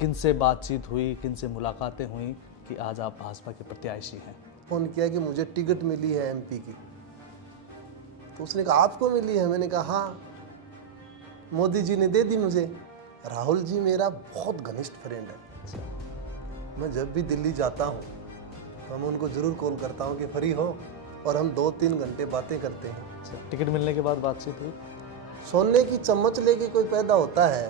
किन से बातचीत हुई, किन से मुलाकातें हुई कि आज आप भाजपा के प्रत्याशी हैं? फ़ोन किया कि मुझे टिकट मिली है एमपी की। तो उसने कहा आपको मिली है? मैंने कहा हाँ, मोदी जी ने दे दी मुझे। राहुल जी मेरा बहुत घनिष्ठ फ्रेंड है। मैं जब भी दिल्ली जाता हूँ तो मैं उनको ज़रूर कॉल करता हूँ कि फ्री हो, और हम 2-3 घंटे बातें करते हैं। टिकट मिलने के बाद बातचीत हुई? सोने की चम्मच लेके कोई पैदा होता है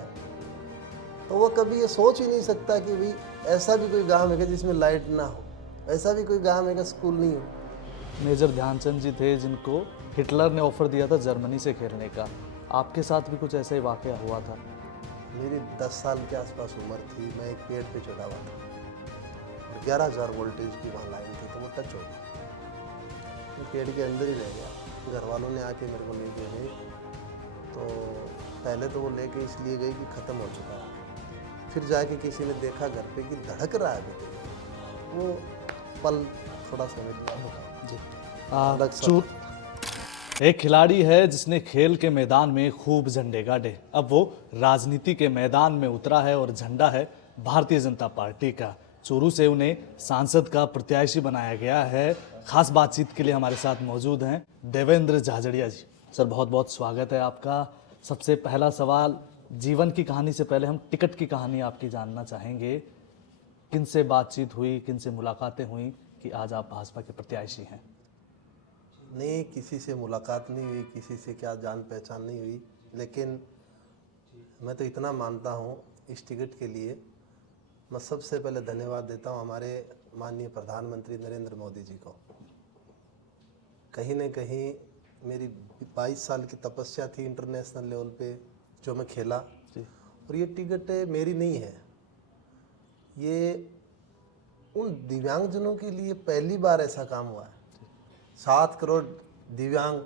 तो वो कभी ये सोच ही नहीं सकता कि भाई ऐसा भी कोई गांव है जिसमें लाइट ना हो, ऐसा भी कोई गांव है स्कूल नहीं हो। मेजर ध्यानचंद जी थे जिनको हिटलर ने ऑफर दिया था जर्मनी से खेलने का। आपके साथ भी कुछ ऐसा ही वाकया हुआ था? मेरी 10 साल के आसपास उम्र थी, मैं एक पेड़ पे चढ़ा हुआ था और 11,000 वोल्टेज की वहाँ लाइन थी, तो वो टच हो गई। मैं पेड़ के अंदर ही रह गया। घर वालों ने आके मेरे को ले गए। तो पहले तो वो लेके इसलिए गई कि ख़त्म हो चुका है, फिर जाके किसी ने देखा घर पे कि धड़क रहा है बेटे, वो पल थोड़ा समझ लिया जी। अलग सा एक खिलाड़ी है जिसने खेल के मैदान में खूब झंडे गाड़े, अब वो राजनीति के मैदान में उतरा है और झंडा है भारतीय जनता पार्टी का। चूरू से उन्हें सांसद का प्रत्याशी बनाया गया है। खास बातचीत के लिए हमारे साथ मौजूद हैं देवेंद्र झाझड़िया जी। सर, बहुत बहुत स्वागत है आपका। सबसे पहला सवाल, जीवन की कहानी से पहले हम टिकट की कहानी आपकी जानना चाहेंगे। किन से बातचीत हुई, किन से मुलाकातें हुई कि आज आप भाजपा के प्रत्याशी हैं? नहीं, किसी से मुलाकात नहीं हुई, किसी से क्या जान पहचान नहीं हुई, लेकिन मैं तो इतना मानता हूँ इस टिकट के लिए मैं सबसे पहले धन्यवाद देता हूँ हमारे माननीय प्रधानमंत्री नरेंद्र मोदी जी को। कहीं न कहीं मेरी 22 साल की तपस्या थी इंटरनेशनल लेवल पे जो मैं खेला, और ये टिकट मेरी नहीं है, ये उन दिव्यांगजनों के लिए पहली बार ऐसा काम हुआ है। 7 करोड़ दिव्यांग,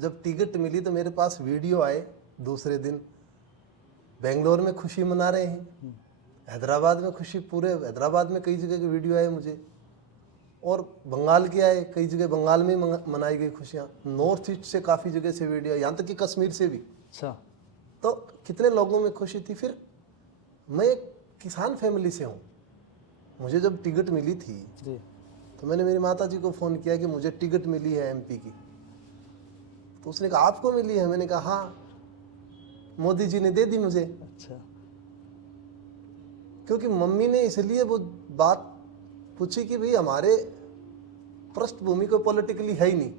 जब टिकट मिली तो मेरे पास वीडियो आए, दूसरे दिन बेंगलोर में खुशी मना रहे हैं, हैदराबाद में खुशी, पूरे हैदराबाद में कई जगह के वीडियो आए मुझे, और बंगाल के आए, कई जगह बंगाल में मनाई गई खुशियाँ, नॉर्थ ईस्ट से काफ़ी जगह से वीडियो आए, यहाँ तक कि कश्मीर से भी। अच्छा, तो कितने लोगों में खुशी थी। फिर मैं एक किसान फैमिली से हूँ, मुझे जब टिकट मिली थी जी। तो मैंने मेरी माता जी को फ़ोन किया कि मुझे टिकट मिली है एमपी की। तो उसने कहा आपको मिली है? मैंने कहा हाँ, मोदी जी ने दे दी मुझे। अच्छा, क्योंकि मम्मी ने इसलिए वो बात पूछी कि भाई हमारे पृष्ठभूमि को पॉलिटिकली है ही नहीं,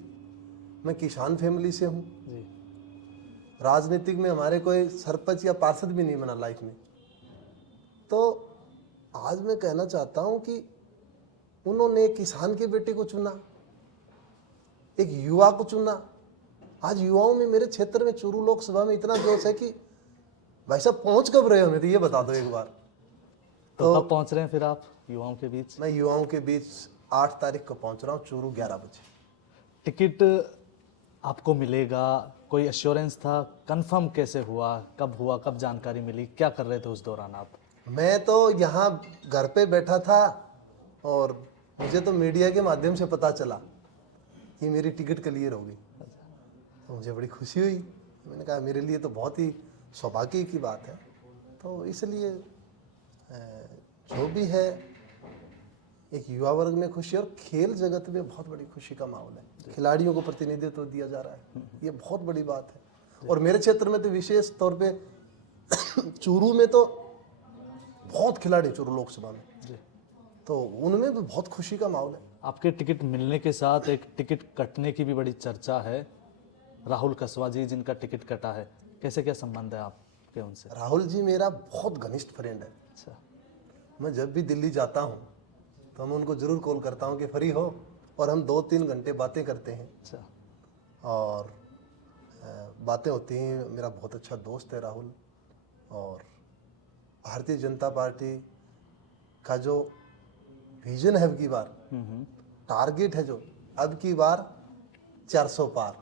मैं किसान फैमिली से हूँ, जी। राजनीतिक में हमारे कोई सरपंच या पार्षद भी नहीं बना लाइफ में। तो आज मैं कहना चाहता हूँ कि उन्होंने एक किसान के बेटे को चुना, एक युवा को चुना। आज युवाओं में मेरे क्षेत्र में चूरू लोकसभा में इतना जोश है कि भाई साहब पहुंच कब रहे हो, हमें तो ये बता दो एक बार। तो कब पहुंच रहे हैं फिर आप युवाओं के बीच? मैं युवाओं के बीच 8 तारीख को पहुंच रहा हूँ, चूरू 11 बजे। टिकट आपको मिलेगा, कोई एश्योरेंस था? कंफर्म कैसे हुआ, कब जानकारी मिली, क्या कर रहे थे उस दौरान आप? मैं तो यहाँ घर पे बैठा था और मुझे तो मीडिया के माध्यम से पता चला कि मेरी टिकट क्लियर होगी, तो मुझे बड़ी खुशी हुई। मैंने कहा मेरे लिए तो बहुत ही सौभाग्य की बात है। तो इसलिए जो भी है, एक युवा वर्ग में खुशी, और खेल जगत में बहुत बड़ी खुशी का माहौल है। खिलाड़ियों को प्रतिनिधित्व दिया जा रहा है, ये बहुत बड़ी बात है। और मेरे क्षेत्र में तो विशेष तौर पे चूरू में तो बहुत खिलाड़ी, चूरू लोकसभा में, तो उनमें भी बहुत खुशी का माहौल है। आपके टिकट मिलने के साथ एक टिकट कटने की भी बड़ी चर्चा है। राहुल कसवा जी जिनका टिकट कटा है, कैसे क्या संबंध है आपके उनसे? राहुल जी मेरा बहुत घनिष्ठ फ्रेंड है। अच्छा, मैं जब भी दिल्ली जाता हूँ तो मैं उनको ज़रूर कॉल करता हूँ कि फ्री हो, और हम 2-3 घंटे बातें करते हैं, अच्छा। और बातें होती हैं। मेरा बहुत अच्छा दोस्त है राहुल, और भारतीय जनता पार्टी का जो विजन है, अब की बार टारगेट है जो, अब की बार 400 पार,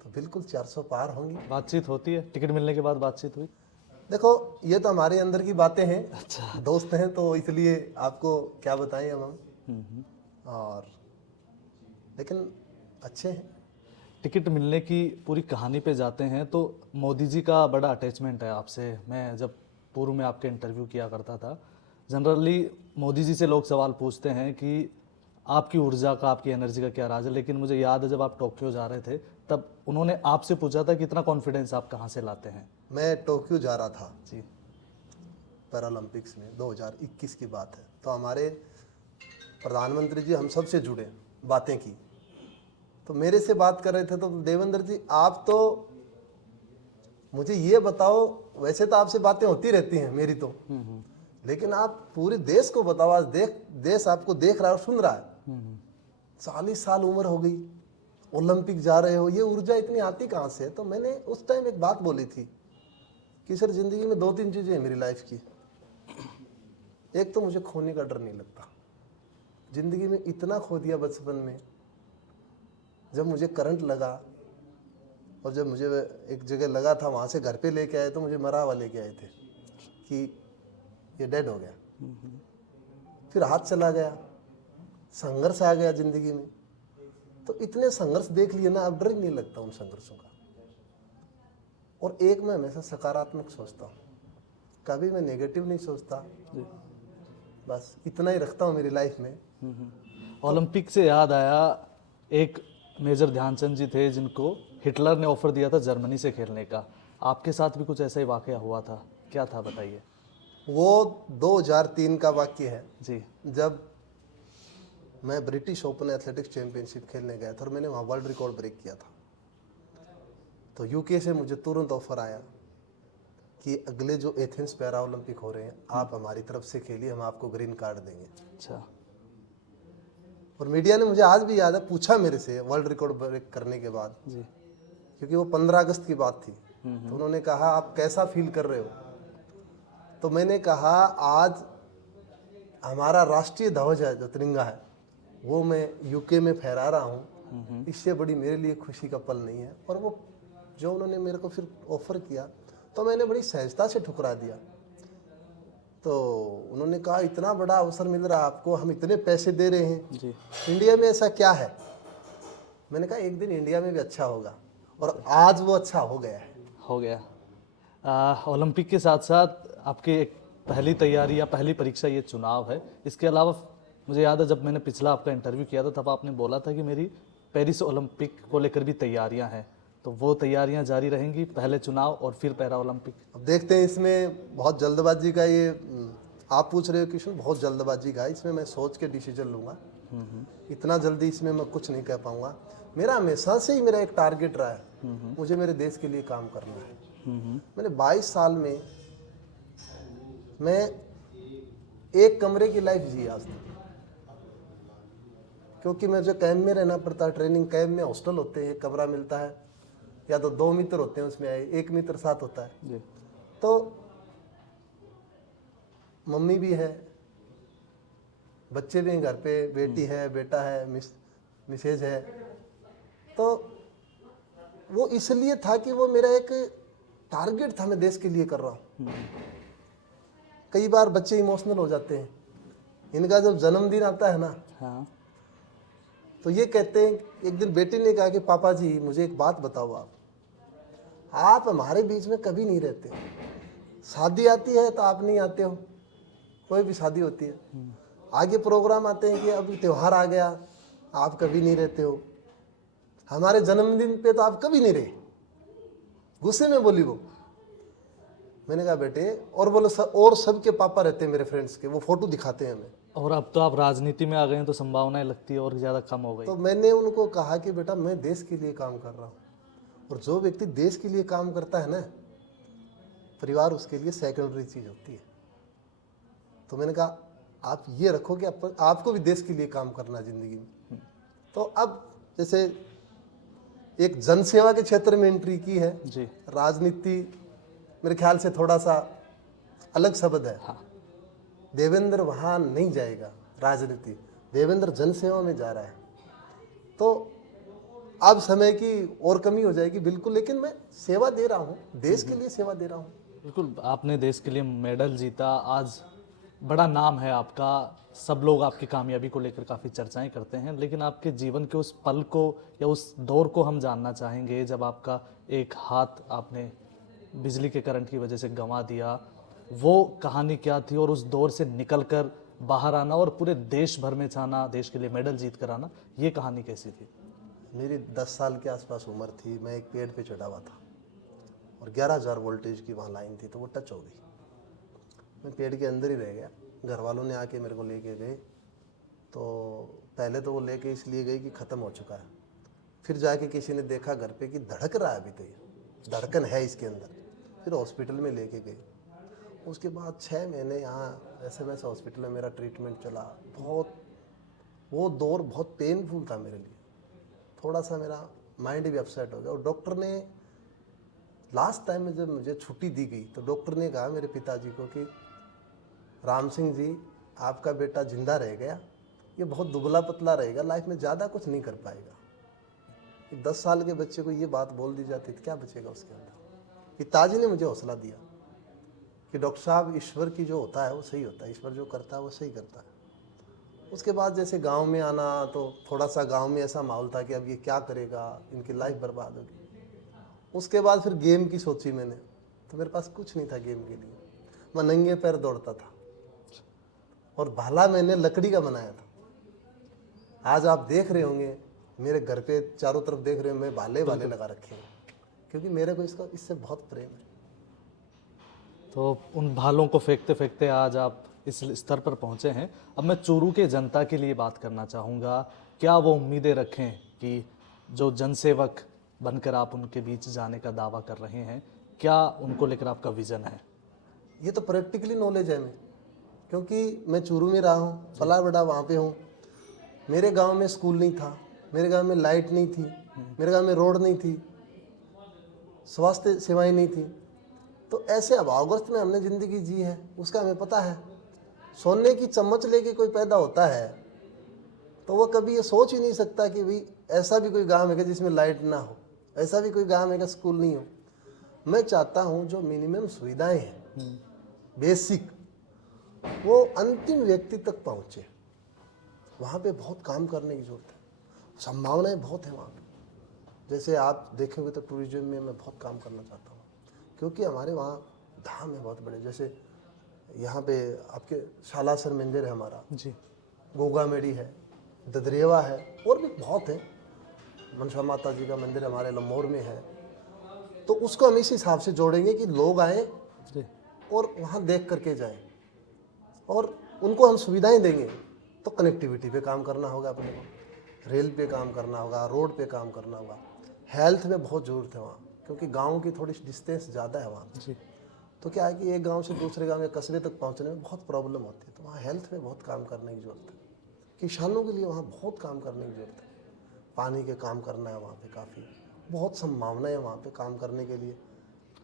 तो बिल्कुल 400 पार होंगी। बातचीत होती है? टिकट मिलने के बाद बातचीत हुई? देखो, ये तो हमारे अंदर की बातें हैं। अच्छा। दोस्त हैं तो इसलिए आपको क्या बताएं अब हम। और लेकिन अच्छे हैं। टिकट मिलने की पूरी कहानी पे जाते हैं तो मोदी जी का बड़ा अटैचमेंट है आपसे। मैं जब पूर्व में आपके इंटरव्यू किया करता था। जनरली मोदी जी से लोग सवाल पूछते हैं कि आपकी ऊर्जा का, आपकी एनर्जी का क्या राज है, लेकिन मुझे याद है जब आप टोक्यो जा रहे थे तब उन्होंने आपसे पूछा था कि इतना कॉन्फिडेंस आप कहाँ से लाते हैं। मैं टोक्यो जा रहा था जी पैरालंपिक्स में, 2021 की बात है। तो हमारे प्रधानमंत्री जी हम सब से जुड़े, बातें की, तो मेरे से बात कर रहे थे। तो देवेंद्र जी आप तो मुझे ये बताओ, वैसे तो आपसे बातें होती रहती हैं मेरी तो, लेकिन आप पूरे देश को बताओ, आज देश आपको देख रहा है और सुन रहा है। 40 साल उम्र हो गई, ओलंपिक जा रहे हो, ये ऊर्जा इतनी आती कहाँ से है? तो मैंने उस टाइम एक बात बोली थी कि सर जिंदगी में 2-3 चीज़ें हैं मेरी लाइफ की। एक तो मुझे खोने का डर नहीं लगता। जिंदगी में इतना खो दिया बचपन में, जब मुझे करंट लगा और जब मुझे एक जगह लगा था वहाँ से घर पे लेके आए तो मुझे मरा हुआ लेके आए थे कि ये डेड हो गया। फिर हाथ चला गया, संघर्ष आ गया जिंदगी में। तो इतने संघर्ष देख लिए ना, अब डर ही नहीं लगता उन संघर्षों का। और एक मैं हमेशा सकारात्मक सोचता हूँ, कभी मैं नेगेटिव नहीं सोचता। बस इतना ही रखता हूँ मेरी लाइफ में। ओलंपिक से याद आया, एक मेजर ध्यानचंद जी थे जिनको हिटलर ने ऑफर दिया था जर्मनी से खेलने का। आपके साथ भी कुछ ऐसा ही वाकया हुआ था, क्या था बताइए। वो 2003 का वाक्य है, जी जब मैं ब्रिटिश ओपन एथलेटिक्स चैंपियनशिप खेलने गया था और मैंने वहाँ वर्ल्ड रिकॉर्ड ब्रेक किया था। तो यूके से मुझे तुरंत ऑफर आया कि अगले जो एथेंस पैरा ओलंपिक हो रहे हैं, आप हमारी तरफ से खेलिए, हम आपको ग्रीन कार्ड देंगे। अच्छा। और मीडिया ने, मुझे आज भी याद है, पूछा मेरे से वर्ल्ड रिकॉर्ड ब्रेक करने के बाद, जी क्योंकि वो 15 अगस्त की बात थी। तो उन्होंने कहा आप कैसा फील कर रहे हो? तो मैंने कहा आज हमारा राष्ट्रीय ध्वज है, जो तिरंगा है, वो मैं यूके में फहरा रहा हूँ, इससे बड़ी मेरे लिए खुशी का पल नहीं है। और वो जो उन्होंने मेरे को फिर ऑफर किया तो मैंने बड़ी सहजता से ठुकरा दिया। तो उन्होंने कहा इतना बड़ा अवसर मिल रहा है आपको, हम इतने पैसे दे रहे हैं, जी इंडिया में ऐसा क्या है? मैंने कहा एक दिन इंडिया में भी अच्छा होगा, और आज वो अच्छा हो गया है। हो गया। ओलंपिक के साथ साथ आपकी एक पहली तैयारी या पहली परीक्षा ये चुनाव है। इसके अलावा मुझे याद है जब मैंने पिछला आपका इंटरव्यू किया था तब आपने बोला था कि मेरी पेरिस ओलंपिक को लेकर भी तैयारियां हैं, तो वो तैयारियां जारी रहेंगी, पहले चुनाव और फिर पैरा ओलंपिक। अब देखते हैं, इसमें बहुत जल्दबाजी का ये आप पूछ रहे हो क्वेश्चन, बहुत जल्दबाजी का है। इसमें मैं सोच के डिसीजन लूँगा, इतना जल्दी इसमें मैं कुछ नहीं कह पाऊँगा। मेरा हमेशा से ही मेरा एक टारगेट रहा है, मुझे मेरे देश के लिए काम करना है। मैंने 22 साल में मैं एक कमरे की लाइफ जी आज तक, क्योंकि मुझे कैंप में रहना पड़ता है। ट्रेनिंग कैंप में हॉस्टल होते हैं, कमरा मिलता है, या तो 2 मित्र होते हैं उसमें, एक मित्र साथ होता है। जी तो मम्मी भी है, बच्चे भी हैं घर पे, बेटी है, बेटा है, मिसेज है। तो वो इसलिए था कि वो मेरा एक टारगेट था, मैं देश के लिए कर रहा हूँ। कई बार बच्चे इमोशनल हो जाते हैं, इनका जब जन्मदिन आता है ना, हाँ तो ये कहते हैं, एक दिन बेटी ने कहा कि पापा जी मुझे एक बात बताओ, आप हमारे बीच में कभी नहीं रहते, शादी आती है तो आप नहीं आते हो, कोई भी शादी होती है, आगे प्रोग्राम आते हैं कि अभी त्यौहार आ गया, आप कभी नहीं रहते हो, हमारे जन्मदिन पे तो आप कभी नहीं रहे। गुस्से में बोली वो। मैंने कहा बेटे, और बोलो और सबके पापा रहते हैं मेरे फ्रेंड्स के, वो फोटो दिखाते हैं हमें। और अब तो आप राजनीति में आ गए हैं तो संभावनाएं लगती है और ज़्यादा कम हो गई। तो मैंने उनको कहा कि बेटा मैं देश के लिए काम कर रहा हूँ, और जो व्यक्ति देश के लिए काम करता है ना, परिवार उसके लिए सेकेंडरी चीज़ होती है। तो मैंने कहा आप ये रखो कि आपको भी देश के लिए काम करना है ज़िंदगी में। तो अब जैसे एक जनसेवा के क्षेत्र में एंट्री की है। जी राजनीति मेरे ख्याल से थोड़ा सा अलग शब्द है। हाँ देवेंद्र वहाँ नहीं जाएगा राजनीति, देवेंद्र जनसेवा में जा रहा है। तो अब समय की और कमी हो जाएगी बिल्कुल, लेकिन मैं सेवा दे रहा हूँ, देश के लिए सेवा दे रहा हूँ। बिल्कुल, आपने देश के लिए मेडल जीता, आज बड़ा नाम है आपका, सब लोग आपकी कामयाबी को लेकर काफ़ी चर्चाएं करते हैं, लेकिन आपके जीवन के उस पल को या उस दौर को हम जानना चाहेंगे जब आपका एक हाथ आपने बिजली के करंट की वजह से गंवा दिया। वो कहानी क्या थी और उस दौर से निकलकर बाहर आना और पूरे देश भर में जाना, देश के लिए मेडल जीत कर आना, ये कहानी कैसी थी? मेरी 10 साल के आसपास उम्र थी। मैं एक पेड़ पे चढ़ा हुआ था और 11,000 वोल्टेज की वहाँ लाइन थी, तो वो टच हो गई। मैं पेड़ के अंदर ही रह गया। घर वालों ने आके मेरे को लेके गए, तो पहले तो वो लेके इसलिए गई कि ख़त्म हो चुका है। फिर जाके किसी ने देखा घर पे कि धड़क रहा है, अभी तो ये धड़कन है इसके अंदर। फिर हॉस्पिटल में लेके गए। उसके बाद 6 महीने यहाँ SMS हॉस्पिटल में मेरा ट्रीटमेंट चला। बहुत वो दौर बहुत पेनफुल था मेरे लिए। थोड़ा सा मेरा माइंड भी अपसेट हो गया। और डॉक्टर ने लास्ट टाइम में जब मुझे छुट्टी दी गई, तो डॉक्टर ने कहा मेरे पिताजी को कि राम सिंह जी, आपका बेटा जिंदा रह गया, ये बहुत दुबला पतला रहेगा, लाइफ में ज़्यादा कुछ नहीं कर पाएगा। एक 10 साल के बच्चे को ये बात बोल दी जाती तो क्या बचेगा उसके अंदर। पिताजी ने मुझे हौसला दिया कि डॉक्टर साहब, ईश्वर की जो होता है वो सही होता है, ईश्वर जो करता है वो सही करता है। उसके बाद जैसे गांव में आना, तो थोड़ा सा गांव में ऐसा माहौल था कि अब ये क्या करेगा, इनकी लाइफ बर्बाद होगी। उसके बाद फिर गेम की सोची मैंने, तो मेरे पास कुछ नहीं था गेम के लिए। मैं नंगे पैर दौड़ता था और भाला मैंने लकड़ी का बनाया था। आज आप देख रहे होंगे मेरे घर पे चारों तरफ देख रहे हो, मैं भाले लगा रखे हैं, क्योंकि मेरे को इससे बहुत प्रेम है। तो उन भालों को फेंकते फेंकते आज आप इस स्तर पर पहुंचे हैं। अब मैं चूरू के जनता के लिए बात करना चाहूँगा। क्या वो उम्मीदें रखें कि जो जनसेवक बनकर आप उनके बीच जाने का दावा कर रहे हैं, क्या उनको लेकर आपका विजन है? ये तो प्रैक्टिकली नॉलेज है मैं, क्योंकि मैं चूरू में रहा हूँ, पला बड़ा वहाँ पे हूँ। मेरे गांव में स्कूल नहीं था, मेरे गांव में लाइट नहीं थी, मेरे गांव में रोड नहीं थी, स्वास्थ्य सेवाएं नहीं थी। तो ऐसे अभावग्रस्त में हमने ज़िंदगी जी है, उसका हमें पता है। सोने की चम्मच लेके कोई पैदा होता है तो वो कभी ये सोच ही नहीं सकता कि भाई ऐसा भी कोई गांव है जिसमें लाइट ना हो, ऐसा भी कोई गांव है कि स्कूल नहीं हो। मैं चाहता हूँ जो मिनिमम सुविधाएं हैं, बेसिक, वो अंतिम व्यक्ति तक पहुँचे। वहाँ पे बहुत काम करने की ज़रूरत है, संभावनाएं बहुत हैं वहाँ पे। जैसे आप देखेंगे तो टूरिज्म में मैं बहुत काम करना चाहता हूँ, क्योंकि हमारे वहाँ धाम है बहुत बड़े। जैसे यहाँ पे आपके शालासर मंदिर है हमारा जी, गोगामेड़ी है, ददरेवा है, और भी बहुत है। मनसा माता जी का मंदिर हमारे लम्बोर में है। तो उसको हम इस हिसाब से जोड़ेंगे कि लोग आएँ जी, और वहाँ देख करके जाएं, और उनको हम सुविधाएं देंगे। तो कनेक्टिविटी पे काम करना होगा अपने को, रेल पे काम करना होगा, रोड पे काम करना होगा। हेल्थ में बहुत ज़रूरत है वहाँ, क्योंकि गाँव की थोड़ी डिस्टेंस ज़्यादा है वहाँ। जी। तो क्या है कि एक गांव से दूसरे गांव या कस्बे तक पहुंचने में बहुत प्रॉब्लम होती है। तो वहाँ हेल्थ में बहुत काम करने की ज़रूरत है। किसानों के लिए वहाँ बहुत काम करने की ज़रूरत है। पानी के काम करना है वहाँ पे, काफ़ी बहुत संभावना है वहाँ पे काम करने के लिए।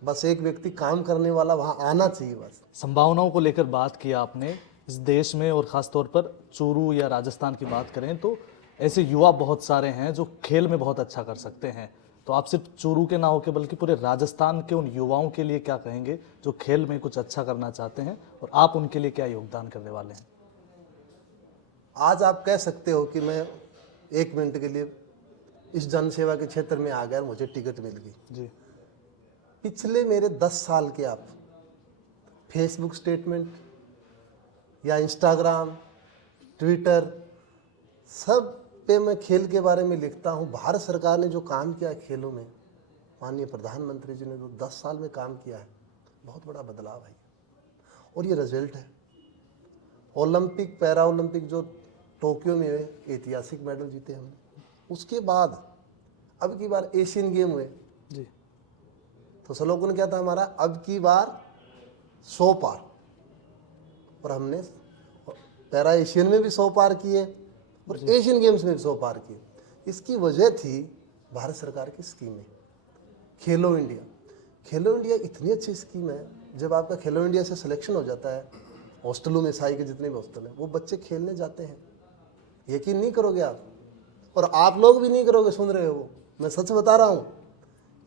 बस एक व्यक्ति काम करने वाला वहाँ आना चाहिए बस। संभावनाओं को लेकर बात किया आपने। इस देश में और ख़ास तौर पर चूरू या राजस्थान की बात करें तो ऐसे युवा बहुत सारे हैं जो खेल में बहुत अच्छा कर सकते हैं। तो आप सिर्फ चूरू के ना होकर बल्कि पूरे राजस्थान के उन युवाओं के लिए क्या कहेंगे जो खेल में कुछ अच्छा करना चाहते हैं, और आप उनके लिए क्या योगदान करने वाले हैं? आज आप कह सकते हो कि मैं 1 मिनट के लिए इस जनसेवा के क्षेत्र में आ गया, मुझे टिकट मिल गई। जी, पिछले मेरे 10 साल के आप फेसबुक स्टेटमेंट या इंस्टाग्राम, ट्विटर, सब पे मैं खेल के बारे में लिखता हूँ। भारत सरकार ने जो काम किया खेलों में, माननीय प्रधानमंत्री जी ने जो 10 साल में काम किया है, बहुत बड़ा बदलाव है। और ये रिजल्ट है। ओलंपिक, पैरा ओलंपिक जो टोक्यो में हुए, ऐतिहासिक मेडल जीते हमने। उसके बाद अब की बार एशियन गेम हुए, जी, तो स्लोगन क्या था हमारा, अब की बार 100 पार। और हमने पैरा एशियन में भी 100 पार किए और एशियन गेम्स में भी 100 पार किए। इसकी वजह थी भारत सरकार की स्कीमें। खेलो इंडिया, खेलो इंडिया इतनी अच्छी स्कीम है। जब आपका खेलो इंडिया से सिलेक्शन हो जाता है, हॉस्टलों में साई के जितने भी हॉस्टल हैं, वो बच्चे खेलने जाते हैं। यकीन नहीं करोगे आप, और आप लोग भी नहीं करोगे, सुन रहे हो, मैं सच बता रहा हूँ।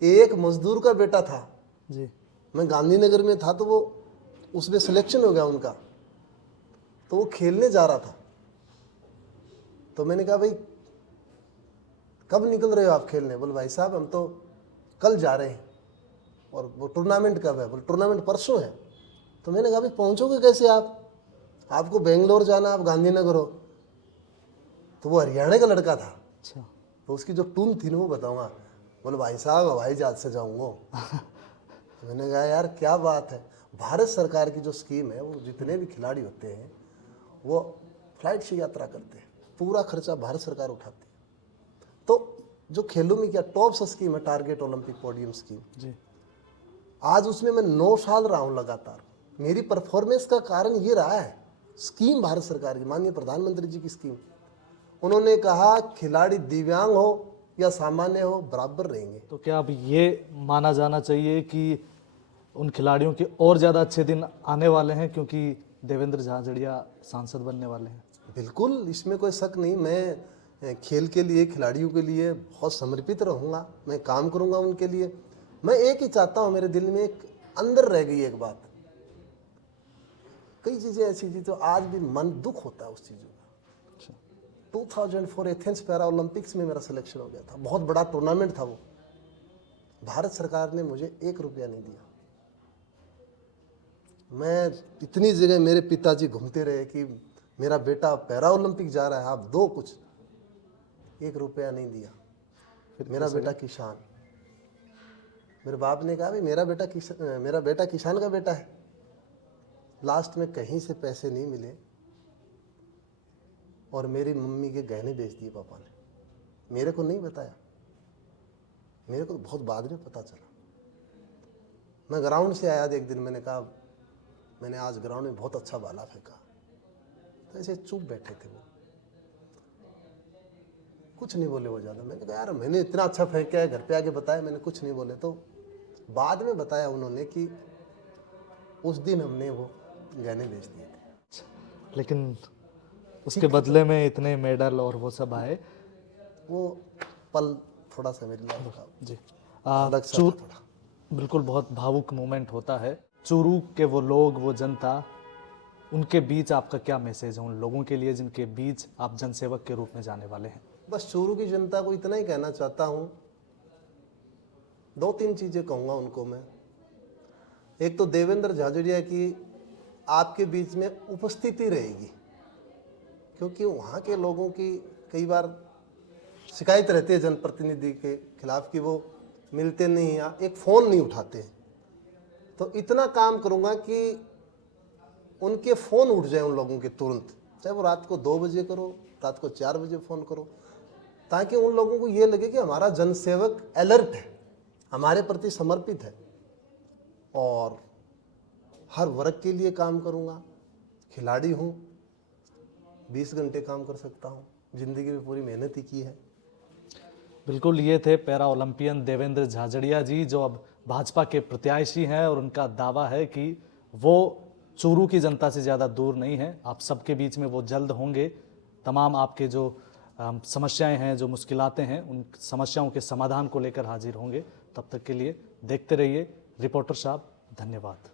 एक मजदूर का बेटा था, जी, मैं गांधीनगर में था, तो वो उसमें सिलेक्शन हो गया उनका, तो वो खेलने जा रहा था। तो मैंने कहा भाई कब निकल रहे हो आप खेलने? बोले भाई साहब हम तो कल जा रहे हैं। और वो टूर्नामेंट कब है? बोले टूर्नामेंट परसों है। तो मैंने कहा भाई पहुँचोगे कैसे आप, आपको बेंगलोर जाना, आप गांधीनगर हो। तो वो हरियाणा का लड़का था, अच्छा। तो उसकी जो टून थी ना वो बताऊँगा। बोले भाई साहब हवाई जहाज से जाऊँगा। तो मैंने कहा यार क्या बात है। भारत सरकार की जो स्कीम है, वो जितने भी खिलाड़ी होते हैं वो फ्लाइट से यात्रा करते हैं, पूरा खर्चा भारत सरकार उठाती है। तो जो खेलों में क्या टॉप स्कीम है, टारगेट ओलंपिक पोडियम स्कीम, जी। आज उसमें मैं 9 साल रहा हूँ लगातार। मेरी परफॉर्मेंस का कारण ये रहा है, स्कीम भारत सरकार की, माननीय प्रधानमंत्री जी की स्कीम। उन्होंने कहा खिलाड़ी दिव्यांग हो या सामान्य हो बराबर रहेंगे। तो क्या अब ये माना जाना चाहिए कि उन खिलाड़ियों के और ज़्यादा अच्छे दिन आने वाले हैं क्योंकि देवेंद्र झाझड़िया सांसद बनने वाले हैं? बिल्कुल, इसमें कोई शक नहीं। मैं खेल के लिए, खिलाड़ियों के लिए बहुत समर्पित रहूँगा, मैं काम करूँगा उनके लिए। मैं एक ही चाहता हूँ, मेरे दिल में एक अंदर रह गई एक बात, कई चीज़ें ऐसी थी तो आज भी मन दुख होता है उस चीज़ों का। 2004 एथेंस पैरा ओलंपिक्स में मेरा सिलेक्शन हो गया था, बहुत बड़ा टूर्नामेंट था वो। भारत सरकार ने मुझे 1 रुपया नहीं दिया। मैं इतनी जगह, मेरे पिताजी घूमते रहे कि मेरा बेटा पैरा ओलंपिक जा रहा है, आप दो कुछ। 1 रुपया नहीं दिया। फिर मेरा बेटा किसान, मेरे बाप ने कहा भाई मेरा बेटा किसान का बेटा है। लास्ट में कहीं से पैसे नहीं मिले और मेरी मम्मी के गहने बेच दिए पापा ने। मेरे को नहीं बताया, मेरे को तो बहुत बाद में पता चला। मैं ग्राउंड से आया एक दिन, मैंने कहा मैंने आज ग्राउंड में बहुत अच्छा बाला फेंका। तो ऐसे चुप बैठे थे वो, कुछ नहीं बोले वो ज़्यादा। मैंने कहा यार मैंने इतना अच्छा फेंका है, घर पे आके बताया, मैंने कुछ नहीं बोले। तो बाद में बताया उन्होंने कि उस दिन हमने वो गहने बेच दिए थे। लेकिन उसके बदले में इतने मेडल और वो सब आए। वो पल थोड़ा सा मेरे लिए जी। अलग सा था थोड़ा। बिल्कुल बहुत भावुक मोमेंट होता है। चूरू के वो लोग, वो जनता, उनके बीच आपका क्या मैसेज है उन लोगों के लिए जिनके बीच आप जनसेवक के रूप में जाने वाले हैं? बस चूरू की जनता को इतना ही कहना चाहता हूँ, 2-3 चीज़ें कहूँगा उनको मैं। एक तो देवेंद्र झाझड़िया की आपके बीच में उपस्थिति रहेगी, क्योंकि वहाँ के लोगों की कई बार शिकायत रहती है जनप्रतिनिधि के खिलाफ कि वो मिलते नहीं या एक फ़ोन नहीं उठाते। तो इतना काम करूँगा कि उनके फ़ोन उठ जाए उन लोगों के तुरंत, चाहे वो रात को 2 बजे करो, रात को 4 बजे फ़ोन करो, ताकि उन लोगों को ये लगे कि हमारा जनसेवक अलर्ट है, हमारे प्रति समर्पित है। और हर वर्ग के लिए काम करूँगा। खिलाड़ी हूँ, 20 घंटे काम कर सकता हूँ, ज़िंदगी में पूरी मेहनत ही की है। बिल्कुल, ये थे पैरा ओलंपियन देवेंद्र झाझड़िया जी, जो अब भाजपा के प्रत्याशी हैं और उनका दावा है कि वो चूरू की जनता से ज़्यादा दूर नहीं है। आप सबके बीच में वो जल्द होंगे। तमाम आपके जो समस्याएं हैं, जो मुश्किलातें हैं, उन समस्याओं के समाधान को लेकर हाजिर होंगे। तब तक के लिए देखते रहिए रिपोर्टर साहब। धन्यवाद।